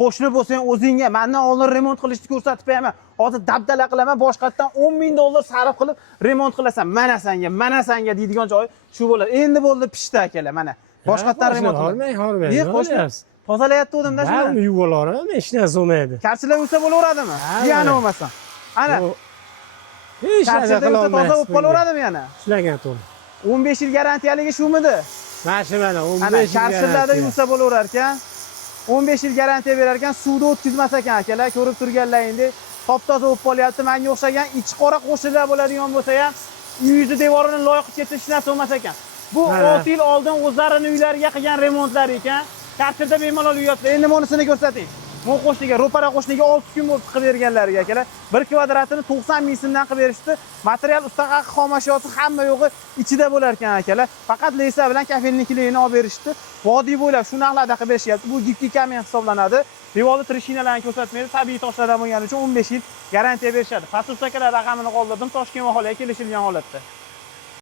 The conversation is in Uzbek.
Qo'shni bo'lsang o'zingga mendan oldin remont qilishni ko'rsatib qo'yaman. Hozir dabdala qilaman, boshqatdan 10 ming dollar sarf qilib remont qilasan. Mana sanga deydigan joyi shu bo'ladi. Endi bo'ldi pishdi akalar, mana. Boshqatdan remont qilmang. Hormang. Qo'shni tozalayapti o'dimda shuni. Barni yuvib olaman, hech narsa bo'lmaydi. Karchilar yuvsa bo'laveradimi? Yana bo'lmasa. Ana. Hech narsa qila toza olmaysiz. bo'lib qolaveradimi yana? Shularga to'g'ri. 15 yil garantiyaligi shumidi? Mana 15 Ana, yil. karchilarda yuvsa bo'laverar ekan. 15 yil garantiya berar ekan, suvda o'tkazmas ekan akalar, ko'rib turganlaringdek, top-toza bo'lib qolyapti. Menga o'xshagan ichi qora qo'shnilar bo'ladigan bo'lsa ham, uyingizni devorini loyiq ketish narsa bo'lmas ekan. Bu 6 yil oldin o'zlarini uylariga qilgan remontlar ekan. Karchida bemalol uyatdi. Endi monisini ko'rsating. Bu qo'shniga, ro'para qo'shniga 6 kun bo'lib qilib berganlariga akalar. 1 kvadratini 90 ming so'mdan qilib berishdi. Material ustaqa xom ashyoti hamma yo'g'i ichida bo'lar ekan akalar. Faqat leysa bilan kafelnikligini olib berishdi. Vodiy bo'ylab shu narxlarda qilib berishyapti. Bu jiddiy kamen hisoblanadi. Devorni trishinalarni ko'rsatmaydi. Tabiiy toshlardan bo'lgani uchun 15 yil garantiya berishadi. Fasus akalar raqamini qoldirdim. Toshkent mahallasiga kelishilgan holatda.